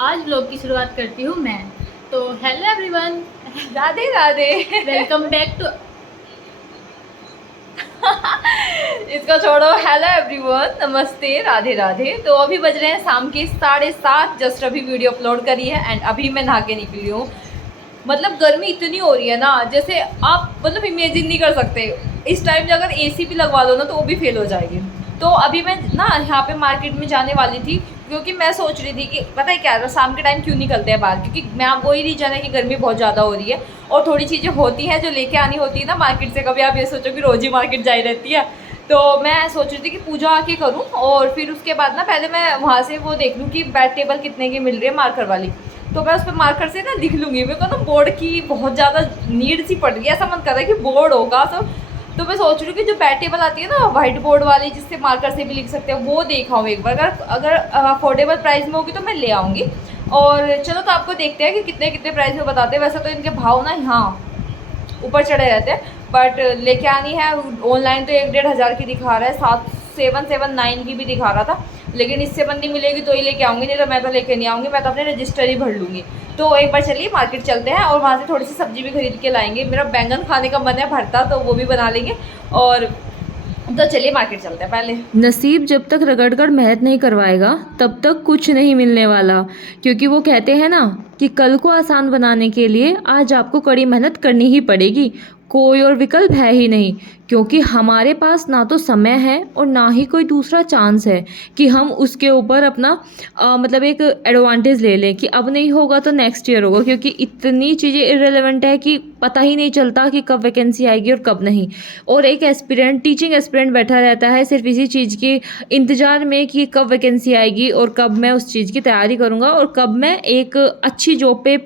आज व्लॉग की शुरुआत करती हूँ मैं। तो hello everyone, Radhe Radhe. Welcome back to. इसका छोड़ो। हेलो एवरीवन, नमस्ते, राधे राधे। तो अभी बज रहे हैं शाम के 7:30। जस्ट अभी वीडियो अपलोड करी है एंड अभी मैं नहा के निकली हूँ। मतलब गर्मी इतनी हो रही है ना, जैसे आप मतलब इमेजिन नहीं कर सकते। इस टाइम अगर एसी भी लगवा लो ना तो वो भी फेल हो जाएगी। तो अभी मैं ना यहाँ पे मार्केट में जाने वाली थी, क्योंकि मैं सोच रही थी कि पता है क्या, शाम के टाइम क्यों निकलते हैं बाहर, क्योंकि मैं वही रीजन है कि गर्मी बहुत ज़्यादा हो रही है और थोड़ी चीज़ें होती हैं जो लेके आनी होती है ना मार्केट से। कभी आप ये सोचो कि रोज़ ही मार्केट जाई रहती है। तो मैं सोच रही थी कि पूजा आके करूँ और फिर उसके बाद ना पहले मैं वहाँ से वो देख लूँ कि बेड टेबल कितने की मिल रही है मार्कर वाली। तो मैं उस पर मार्कर से ना लिख लूँगी। मेरे को ना बोर्ड की बहुत ज़्यादा नीड सी पड़ रही है, ऐसा मन कर रहा है कि बोर्ड होगा सब। तो मैं सोच रही हूँ कि जो बैट टेबल आती है ना वाइट बोर्ड वाली, जिससे मार्कर से भी लिख सकते हैं, वो देखा हूँ एक बार। अगर अगर अफोर्डेबल प्राइस में होगी तो मैं ले आऊँगी। और चलो तो आपको देखते हैं कि कितने कितने प्राइस में बताते हैं। वैसे तो इनके भाव ना यहाँ ऊपर चढ़े रहते हैं, बट लेके आनी है। ऑनलाइन तो 1-1.5 हज़ार की दिखा रहा है, 779 की भी दिखा रहा था। लेकिन इससे बंदी मिलेगी तो ही लेके आऊँगी, नहीं तो मैं तो लेके नहीं आऊँगी। मैं तो अपने रजिस्टर ही भर लूँगी। तो एक बार चलिए मार्केट चलते हैं और वहाँ से थोड़ी सी सब्जी भी खरीद के लाएंगे। मेरा बैंगन खाने का मन है भरता, तो वो भी बना लेंगे। और तो चलिए मार्केट चलते हैं पहले। नसीब जब तक रगड़ कर मेहनत नहीं करवाएगा तब तक कुछ नहीं मिलने वाला। क्योंकि वो कहते हैं ना कि कल को आसान बनाने के लिए आज आपको कड़ी मेहनत करनी ही पड़ेगी। कोई और विकल्प है ही नहीं। क्योंकि हमारे पास ना तो समय है और ना ही कोई दूसरा चांस है कि हम उसके ऊपर अपना मतलब एक एडवांटेज ले लें कि अब नहीं होगा तो नेक्स्ट ईयर होगा। क्योंकि इतनी चीज़ें इरेलेवेंट है कि पता ही नहीं चलता कि कब वैकेंसी आएगी और कब नहीं। और एक एस्पिरेंट, टीचिंग एस्पिरेंट बैठा रहता है सिर्फ इसी चीज़ के इंतज़ार में कि कब वैकेंसी आएगी और कब मैं उस चीज़ की तैयारी करूँगा और कब मैं एक अच्छी जॉब पे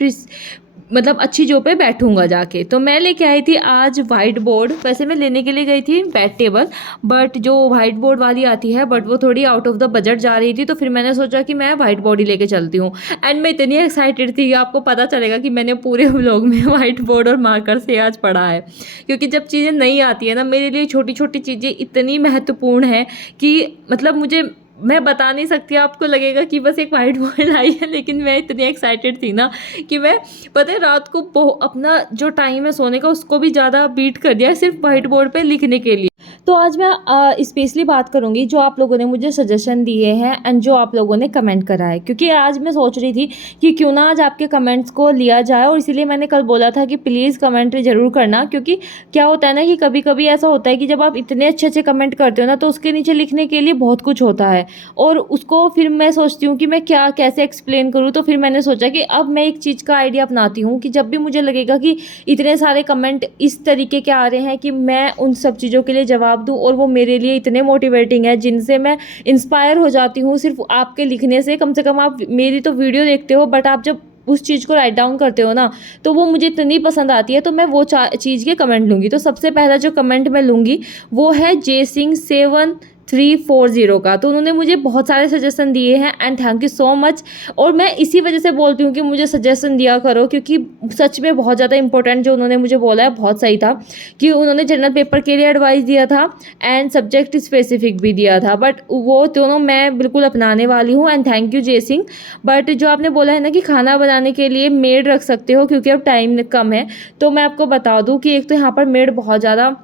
मतलब अच्छी जॉब पे बैठूंगा जाके। तो मैं लेके आई थी आज वाइट बोर्ड। वैसे मैं लेने के लिए गई थी बैट टेबल, बट जो वाइट बोर्ड वाली आती है बट वो थोड़ी आउट ऑफ द बजट जा रही थी। तो फिर मैंने सोचा कि मैं वाइट बोर्ड ही लेके चलती हूँ। एंड मैं इतनी एक्साइटेड थी कि आपको पता चलेगा कि मैंने पूरे व्लॉग में वाइट बोर्ड और मार्कर से आज पढ़ा है। क्योंकि जब चीज़ें नहीं आती है ना, मेरे लिए छोटी छोटी चीज़ें इतनी महत्वपूर्ण है कि मतलब मुझे, मैं बता नहीं सकती। आपको लगेगा कि बस एक वाइट बोर्ड आई है, लेकिन मैं इतनी एक्साइटेड थी ना कि मैं, पता है, रात को अपना जो टाइम है सोने का उसको भी ज़्यादा बीट कर दिया सिर्फ वाइट बोर्ड पे लिखने के लिए। तो आज मैं स्पेशली बात करूंगी जो आप लोगों ने मुझे सजेशन दिए हैं एंड जो आप लोगों ने कमेंट करा है। क्योंकि आज मैं सोच रही थी कि क्यों ना आज आपके कमेंट्स को लिया जाए, और इसीलिए मैंने कल बोला था कि प्लीज़ कमेंट ज़रूर करना। क्योंकि क्या होता है ना कि कभी कभी ऐसा होता है कि जब आप इतने अच्छे अच्छे कमेंट करते हो ना तो उसके नीचे लिखने के लिए बहुत कुछ होता है और उसको फिर मैं सोचती हूँ कि मैं क्या कैसे एक्सप्लेन करूँ। तो फिर मैंने सोचा कि अब मैं एक चीज़ का आइडिया अपनाती हूँ कि जब भी मुझे लगेगा कि इतने सारे कमेंट इस तरीके के आ रहे हैं कि मैं उन सब चीज़ों के लिए जवाब दूँ और वो मेरे लिए इतने मोटिवेटिंग है जिनसे मैं इंस्पायर हो जाती हूँ सिर्फ आपके लिखने से। कम से कम आप मेरी तो वीडियो देखते हो, बट आप जब उस चीज़ को राइट डाउन करते हो ना तो वो मुझे इतनी पसंद आती है। तो मैं वो चीज़ के कमेंट लूँगी। तो सबसे पहला जो कमेंट मैं लूँगी वो है जय सिंह 7340 का। तो उन्होंने मुझे बहुत सारे सजेशन दिए हैं and thank you so much. और मैं इसी वजह से बोलती हूँ कि मुझे सजेशन दिया करो, क्योंकि सच में बहुत ज़्यादा इंपॉर्टेंट जो उन्होंने मुझे बोला है बहुत सही था। कि उन्होंने जनरल पेपर के लिए एडवाइस दिया था एंड सब्जेक्ट स्पेसिफिक भी दिया था, बट वो दोनों मैं बिल्कुल अपनाने वाली हूँ एंड थैंक यू जय सिंह। बट जो आपने बोला है ना कि खाना बनाने के लिए मेड रख सकते हो क्योंकि अब टाइम कम है, तो मैं आपको बता दूँ कि एक तो यहाँ पर मेड बहुत ज़्यादा,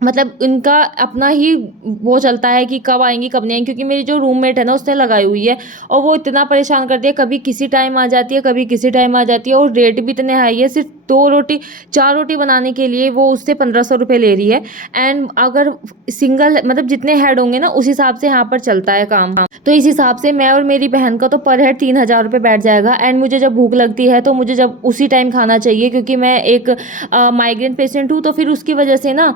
मतलब इनका अपना ही वो चलता है कि कब आएंगी कब नहीं आएंगी। क्योंकि मेरी जो रूममेट है ना उसने लगाई हुई है और वो इतना परेशान करती है, कभी किसी टाइम आ जाती है कभी किसी टाइम आ जाती है। और रेट भी इतने हाई है, सिर्फ 2 रोटी 4 रोटी बनाने के लिए वो उससे 1500 रुपये ले रही है। एंड अगर सिंगल मतलब जितने हेड होंगे ना उस हिसाब से यहाँ पर चलता है काम। तो इस हिसाब से मैं और मेरी बहन का तो पर हेड 3000 रुपये बैठ जाएगा। एंड मुझे जब भूख लगती है तो मुझे जब उसी टाइम खाना चाहिए, क्योंकि मैं एक माइग्रेन पेशेंट हूँ, तो फिर उसकी वजह से ना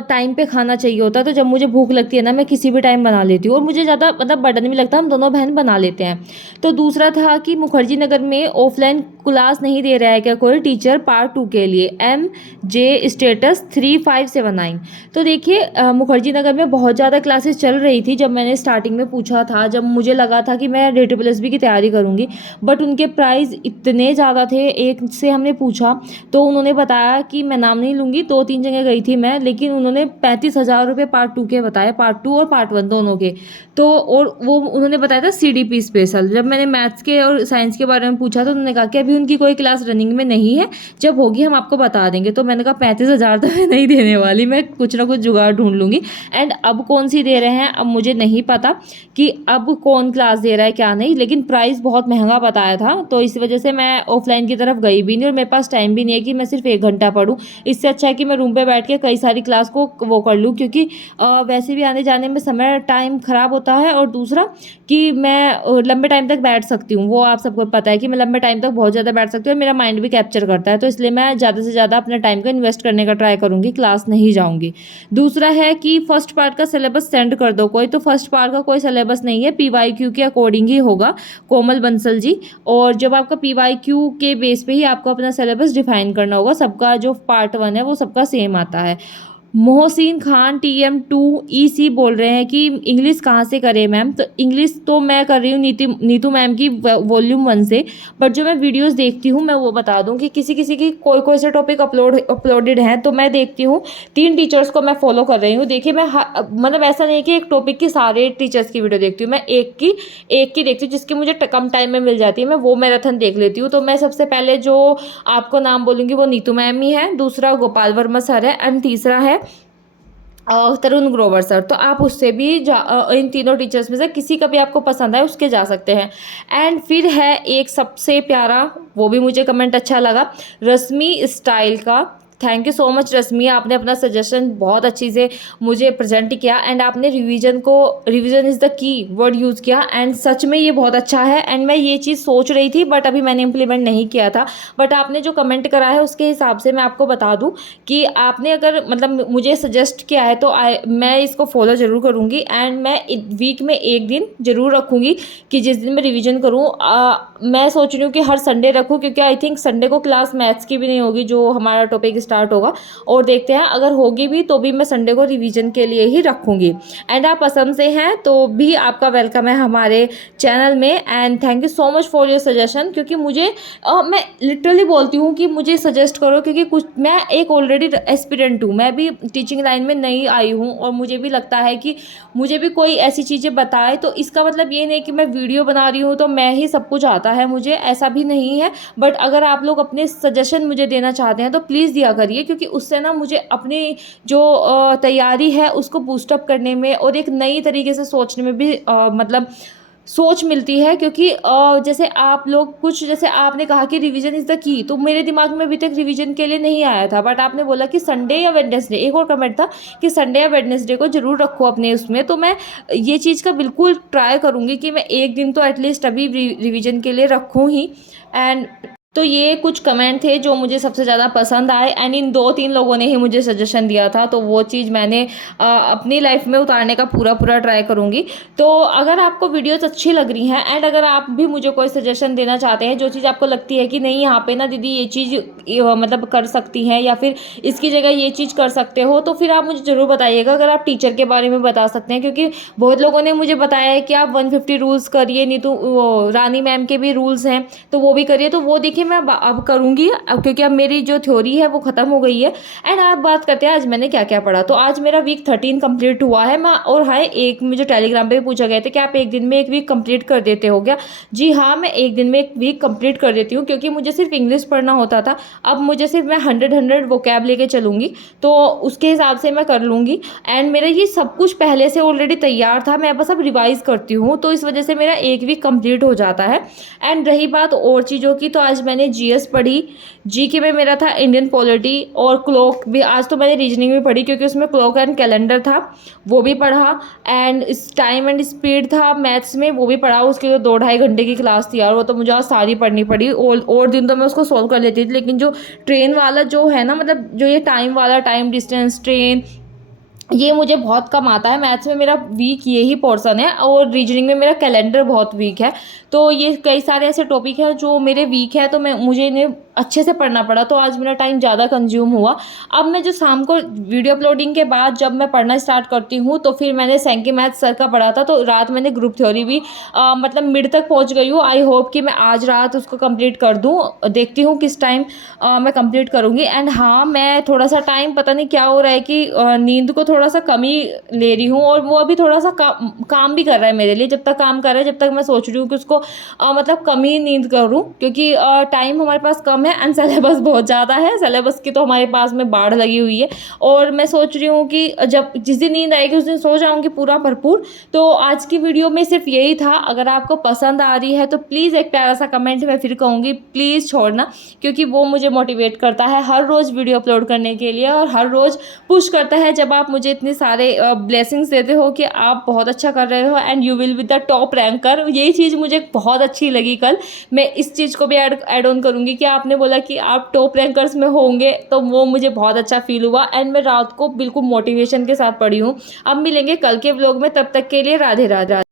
टाइम पे खाना चाहिए होता है। तो जब मुझे भूख लगती है ना मैं किसी भी टाइम बना लेती हूँ और मुझे ज़्यादा मतलब बर्डन भी लगता है। हम दोनों बहन बना लेते हैं। तो दूसरा था कि मुखर्जी नगर में ऑफलाइन क्लास नहीं दे रहा है क्या कोई टीचर पार्ट 2 के लिए? MJ status 3579। तो देखिए मुखर्जी नगर में बहुत ज़्यादा क्लासेस चल रही थी जब मैंने स्टार्टिंग में पूछा था, जब मुझे लगा था कि मैं DSSB की तैयारी करूँगी, बट उनके प्राइस इतने ज़्यादा थे। एक से हमने पूछा तो उन्होंने बताया कि मैं नाम नहीं लूँगी, 2-3 जगह गई थी मैं, लेकिन उन्होंने 35,000 रुपये पार्ट 2 के बताए, पार्ट 2 और पार्ट 1 दोनों के। तो और वो उन्होंने बताया था CDP स्पेशल। जब मैंने मैथ्स के और साइंस के बारे में पूछा तो उन्होंने कहा कि अभी उनकी कोई क्लास रनिंग में नहीं है, जब होगी हम आपको बता देंगे। तो मैंने कहा 35,000 तो मैं नहीं देने वाली, मैं कुछ ना कुछ जुगाड़ ढूंढ लूँगी। एंड अब कौन सी दे रहे हैं अब मुझे नहीं पता कि अब कौन क्लास दे रहा है क्या नहीं, लेकिन प्राइस बहुत महंगा बताया था, तो इस वजह से मैं ऑफलाइन की तरफ गई भी नहीं और मेरे पास टाइम भी नहीं है कि मैं सिर्फ 1 घंटा पढूं। इससे अच्छा है कि मैं रूम पे बैठ के कई सारी क्लास को वो कर लूँ, क्योंकि वैसे भी आने जाने में समय टाइम ख़राब होता है, और दूसरा कि मैं लंबे टाइम तक बैठ सकती हूँ, वो आप सबको पता है कि मैं लंबे टाइम तक बहुत ज़्यादा बैठ सकती हूँ और मेरा माइंड भी कैप्चर करता है, तो इसलिए मैं ज़्यादा से ज़्यादा अपने टाइम को इन्वेस्ट करने का ट्राई करूँगी, क्लास नहीं जाऊँगी। दूसरा है कि फर्स्ट पार्ट का सिलेबस सेंड कर दो कोई, तो फर्स्ट पार्ट का कोई सिलेबस नहीं है, PYQ के अकॉर्डिंग ही होगा, कोमल बंसल जी। और जब आपका PYQ के बेस पे ही आपको अपना सिलेबस डिफाइन करना होगा, सबका जो पार्ट 1 है वो सबका सेम आता है। मोहसिन खान TM2EC बोल रहे हैं कि इंग्लिश कहाँ से करें मैम? तो इंग्लिश तो मैं कर रही हूँ नीतू मैम की वॉल्यूम 1 से, बट जो मैं वीडियोस देखती हूँ मैं वो बता दूँ कि किसी किसी की कोई कोई से टॉपिक अपलोडेड हैं, तो मैं देखती हूँ 3 टीचर्स को मैं फॉलो कर रही हूँ। देखिए मैं मतलब ऐसा नहीं कि एक टॉपिक की सारे टीचर्स की वीडियो देखती हूँ, मैं एक की देखती हूँ जिसकी मुझे कम टाइम में मिल जाती है, मैं वो मैराथन देख लेती हूँ। तो मैं सबसे पहले जो आपको नाम बोलूँगी वो नीतू मैम ही है, दूसरा गोपाल वर्मा सर है, एंड तीसरा है तरुण ग्रोवर सर। तो आप उससे भी इन तीनों टीचर्स में से किसी का भी आपको पसंद है उसके जा सकते हैं। एंड फिर है एक सबसे प्यारा, वो भी मुझे कमेंट अच्छा लगा, रश्मि स्टाइल का। थैंक यू सो मच रश्मि, आपने अपना सजेशन बहुत अच्छी से मुझे प्रेजेंट किया, एंड आपने revision is the key word use किया, एंड सच में ये बहुत अच्छा है। एंड मैं ये चीज़ सोच रही थी बट अभी मैंने इम्प्लीमेंट नहीं किया था, बट आपने जो कमेंट करा है उसके हिसाब से मैं आपको बता दूं कि आपने अगर मतलब मुझे सजेस्ट किया है तो मैं इसको फॉलो ज़रूर करूँगी। एंड मैं वीक में 1 दिन ज़रूर रखूँगी कि जिस दिन मैं रिविज़न करूँ। मैं सोच रही हूँ कि हर संडे रखूँ, क्योंकि आई थिंक संडे को क्लास मैथ्स की भी नहीं होगी जो हमारा टॉपिक स्टार्ट होगा, और देखते हैं अगर होगी भी तो भी मैं संडे को रिवीजन के लिए ही रखूँगी। एंड आप पसंद से हैं तो भी आपका वेलकम है हमारे चैनल में। And thank you so much for your suggestion, क्योंकि मुझे मैं लिटरली बोलती हूँ कि मुझे सजेस्ट करो, क्योंकि कुछ मैं एक ऑलरेडी एस्पिरेंट हूँ, मैं भी टीचिंग लाइन में नई आई हूँ, और मुझे भी लगता है कि मुझे भी कोई ऐसी चीज़ें बताए, तो इसका मतलब ये नहीं कि मैं वीडियो बना रही हूँ तो मैं ही सब कुछ आता है मुझे, ऐसा भी नहीं है। बट अगर आप लोग अपने सजेशन मुझे देना चाहते हैं तो प्लीज़ दिया करिए, क्योंकि उससे ना मुझे अपनी जो तैयारी है उसको बूस्टअप करने में और एक नई तरीके से सोचने में भी मतलब सोच मिलती है। क्योंकि जैसे आप लोग कुछ, जैसे आपने कहा कि रिवीजन इज़ द की, तो मेरे दिमाग में अभी तक रिवीजन के लिए नहीं आया था, बट आपने बोला कि संडे या वेडनेसडे, एक और कमेंट था कि संडे या वेडनेसडे को ज़रूर रखो अपने उसमें, तो मैं ये चीज़ का बिल्कुल ट्राई करूँगी कि मैं 1 दिन तो एटलीस्ट अभी रिवीजन के लिए रखूँ ही। एंड तो ये कुछ कमेंट थे जो मुझे सबसे ज़्यादा पसंद आए, एंड इन 2-3 लोगों ने ही मुझे सजेशन दिया था, तो वो चीज़ मैंने अपनी लाइफ में उतारने का पूरा ट्राई करूँगी। तो अगर आपको वीडियोस अच्छी लग रही हैं एंड अगर आप भी मुझे कोई सजेशन देना चाहते हैं, जो चीज़ आपको लगती है कि नहीं यहाँ पे ना दीदी ये चीज़ मतलब कर सकती हैं, या फिर इसकी जगह ये चीज़ कर सकते हो, तो फिर आप मुझे ज़रूर बताइएगा। अगर आप टीचर के बारे में बता सकते हैं, क्योंकि बहुत लोगों ने मुझे बताया है कि आप 150 रूल्स करिए, नहीं तो रानी मैम के भी रूल्स हैं तो वो भी करिए, तो वो देखिए मैं अब करूँगी, अब क्योंकि अब मेरी जो थ्योरी है वो ख़त्म हो गई है। एंड आप बात करते हैं आज मैंने क्या क्या पढ़ा। तो आज मेरा वीक 13 कंप्लीट हुआ है। मैं और हाय एक मुझे टेलीग्राम पे भी पूछा गया था कि आप एक दिन में 1 वीक कंप्लीट कर देते हो क्या? जी हाँ, मैं 1 दिन में 1 वीक कंप्लीट कर देती हूँ, क्योंकि मुझे सिर्फ इंग्लिश पढ़ना होता था, अब मुझे सिर्फ मैं 100 वोकैब लेके चलूँगी, तो उसके हिसाब से मैं कर लूँगी। एंड मेरा ये सब कुछ पहले से ऑलरेडी तैयार था, मैं बस अब रिवाइज़ करती हूँ, तो इस वजह से मेरा 1 वीक कंप्लीट हो जाता है। एंड रही बात और चीज़ों की, तो आज मैंने जीएस पढ़ी, जीके में मेरा था इंडियन पॉलिटी, और क्लॉक भी आज तो मैंने रीजनिंग भी पढ़ी क्योंकि उसमें क्लॉक एंड कैलेंडर था, वो भी पढ़ा। एंड टाइम एंड स्पीड था मैथ्स में, वो भी पढ़ा। उसकी तो 2-2.5 घंटे की क्लास थी यार, वो तो मुझे आज सारी पढ़नी पड़ी। और दिन तो मैं उसको सॉल्व कर लेती थी, लेकिन जो ट्रेन वाला जो है ना, मतलब जो ये टाइम वाला, टाइम डिस्टेंस, ट्रेन ये मुझे बहुत कम आता है। मैथ्स में मेरा वीक ये ही पोर्शन है और रीजनिंग में मेरा कैलेंडर बहुत वीक है। तो ये कई सारे ऐसे टॉपिक हैं जो मेरे वीक है, तो मुझे इन्हें अच्छे से पढ़ना पड़ा, तो आज मेरा टाइम ज़्यादा कंज्यूम हुआ। अब मैं जो शाम को वीडियो अपलोडिंग के बाद जब मैं पढ़ना स्टार्ट करती हूँ, तो फिर मैंने सेंकी मैथ सर का पढ़ा था, तो रात मैंने ग्रुप थ्योरी भी मतलब मिड तक पहुँच गई हूँ। आई होप कि मैं आज रात उसको कंप्लीट कर दूँ, देखती हूँ किस टाइम मैं कंप्लीट करूँगी। एंड हाँ, मैं थोड़ा सा टाइम पता नहीं क्या हो रहा है कि नींद को थोड़ा सा कम ही ले रही हूँ, और वो अभी थोड़ा सा काम भी कर रहा है मेरे लिए। जब तक काम कर रहा है, जब तक मैं सोच रही हूँ कि उसको मतलब कम ही नींद करूँ, क्योंकि टाइम हमारे पास कम है एंड सिलेबस बहुत ज़्यादा है। सिलेबस की तो हमारे पास में बाढ़ लगी हुई है, और मैं सोच रही हूँ कि जब जिस दिन नींद आएगी उस दिन सो जाऊँगी पूरा भरपूर। तो आज की वीडियो में सिर्फ यही था। अगर आपको पसंद आ रही है तो प्लीज़ एक प्यारा सा कमेंट मैं फिर कहूँगी प्लीज़ छोड़ना, क्योंकि वो मुझे मोटिवेट करता है हर रोज़ वीडियो अपलोड करने के लिए, और हर रोज़ पुश करता है जब आप मुझे इतने सारे ब्लेसिंग्स देते हो कि आप बहुत अच्छा कर रहे हो and you will be the top ranker. यही चीज़ मुझे बहुत अच्छी लगी कल। मैं इस चीज़ को भी ऐड ऑन करूँगी कि आपने बोला कि आप टॉप रैंकर्स में होंगे, तो वो मुझे बहुत अच्छा फील हुआ एंड मैं रात को बिल्कुल मोटिवेशन के साथ पढ़ी हूँ। अब मिलेंगे कल के व्लॉग में, तब तक के लिए राधे राधे।